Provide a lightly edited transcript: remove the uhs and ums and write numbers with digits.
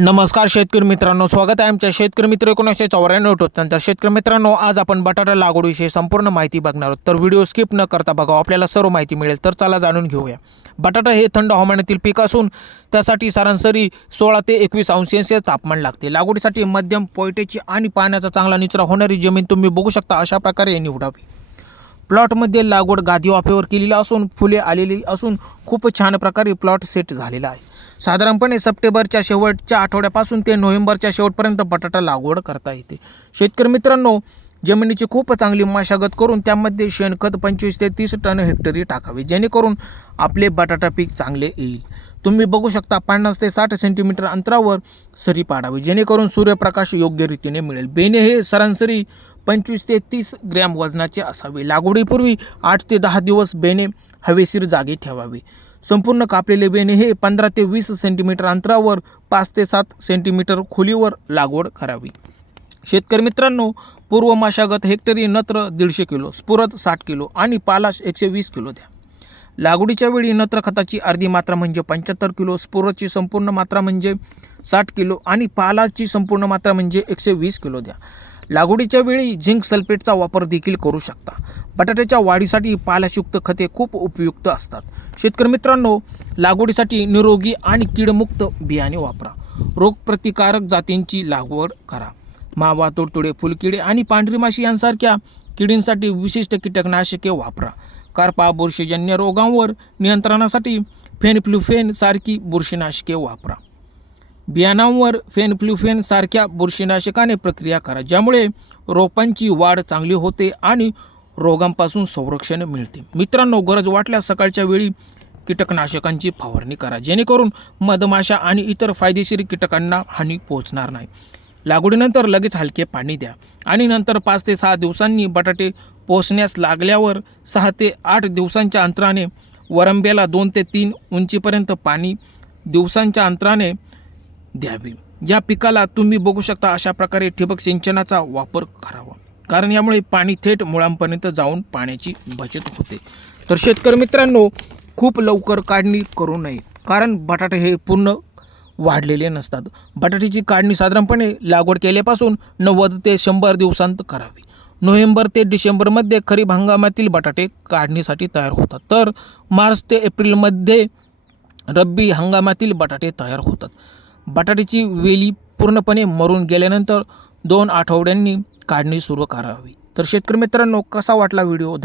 नमस्कार शेतकरी मित्रांनो, स्वागत आहे आमच्या शेतकरी मित्र 1994 यूट्यूब चॅनल. शेतकरी मित्रांनो, आज आपण बटाटा लागवडीविषयी संपूर्ण माहिती बघणार आहोत. तर व्हिडिओ स्किप न करता बघा, आपल्याला सर्व माहिती मिळेल. तर चला जाणून घेऊया. बटाटा हे थंड हवामानातील पीक असून त्यासाठी सरासरी 16 ते 21 अंश सेल्सिअस तापमान लागते. लागवडीसाठी मध्यम पोयटेची आणि पाण्याचा चांगला निचरा होणारी जमीन तुम्ही बघू शकता अशा प्रकारे निवडावी. प्लॉटमध्ये लागवड गादी वाफेवर केलेली असून फुले आलेली असून खूप छान प्रकारे प्लॉट सेट झालेला आहे. साधारणपणे सप्टेंबरच्या शेवटच्या आठवड्यापासून ते नोव्हेंबरच्या शेवटपर्यंत बटाटा लागवड करता येते. शेतकरी मित्रांनो, जमिनीची खूप चांगली मशागत करून त्यामध्ये शेणखत 25 ते 30 टन हेक्टरी टाकावे, जेणेकरून आपले बटाटा पीक चांगले येईल. तुम्ही बघू शकता 50 ते 60 सेंटीमीटर अंतरावर सरी पाडावी, जेणेकरून सूर्यप्रकाश योग्य रीतीने मिळेल. बेने हे सरासरी 25 ते 30 ग्रॅम वजनाचे असावे. लागवडीपूर्वी 8 ते 10 दिवस बेने हवेशीर जागी ठेवावे. संपूर्ण कापलेले बेने हे 15 ते 20 सेंटीमीटर अंतरावर 5 ते 7 सेंटीमीटर खोलीवर लागवड करावी. शेतकरी मित्रांनो, पूर्व मशागत हेक्टरी नत्र 150 किलो, स्फुरद 60 किलो आणि पालाश 120 किलो द्या. लागवडीच्या वेळी नत्र खताची अर्धी मात्रा म्हणजे 75 किलो, स्फुरदची संपूर्ण मात्रा म्हणजे 60 किलो आणि पालाशची संपूर्ण मात्रा म्हणजे 120 किलो द्या. लागवडीच्या वेळी झिंक सल्फेटचा वापर देखील करू शकता. बटाट्याच्या वाढीसाठी पालाशयुक्त खते खूप उपयुक्त असतात. शेतकरी मित्रांनो, लागवडीसाठी निरोगी आणि कीडमुक्त बियाणे वापरा. रोगप्रतिकारक जातींची लागवड करा. मावा, तुडतुडे, फुलकिडे आणि पांढरी माशी यांसारख्या किडींसाठी विशिष्ट कीटकनाशके वापरा. करपा, बुरशीजन्य रोगांवर नियंत्रणासाठी फेनफ्लुफेन सारखी बुरशीनाशके वापरा. बियाणांवर फेनफ्लुफेन सारख्या बुरशीनाशकाने प्रक्रिया करा, ज्यामुळे रोपांची वाढ चांगली होते आणि रोगांपासून संरक्षण मिळते. मित्रांनो, गरज वाटल्यास सकाळच्या वेळी कीटकनाशकांची फवारणी करा, जेणेकरून मधमाशा आणि इतर फायदेशीर कीटकांना हानी पोहोचणार नाही. लागवडीनंतर लगेच हलके पाणी द्या आणि नंतर 5 ते 6 दिवसांनी बटाटे पोसण्यास लागल्यावर 6 ते 8 दिवसांच्या अंतराने वरंब्याला 2 ते 3 उंचीपर्यंत पाणी दिवसांच्या अंतराने द्यावे. या पिकाला तुम्ही बघू शकता अशा प्रकारे ठिबक सिंचनाचा वापर करावा, कारण यामुळे पाणी थेट मुळांपर्यंत जाऊन पाण्याची बचत होते. तर शेतकरी मित्रांनो, खूप लवकर काढणी करू नये, कारण बटाटे हे पूर्ण वाढलेले नसतात. बटाट्याची काढणी साधारणपणे लागवड केल्यापासून 90 ते 100 दिवसांत करावी. नोव्हेंबर ते डिसेंबरमध्ये खरीप हंगामातील बटाटे काढणीसाठी तयार होतात, तर मार्च ते एप्रिलमध्ये रब्बी हंगामातील बटाटे तयार होतात. बटाट्याची वेली पूर्णपणे मरून गेल्यानंतर 2 आठवड्यांनी काढणी सुरू करावी. तर शेतकरी मित्रांनो, कसा वाटला व्हिडिओ?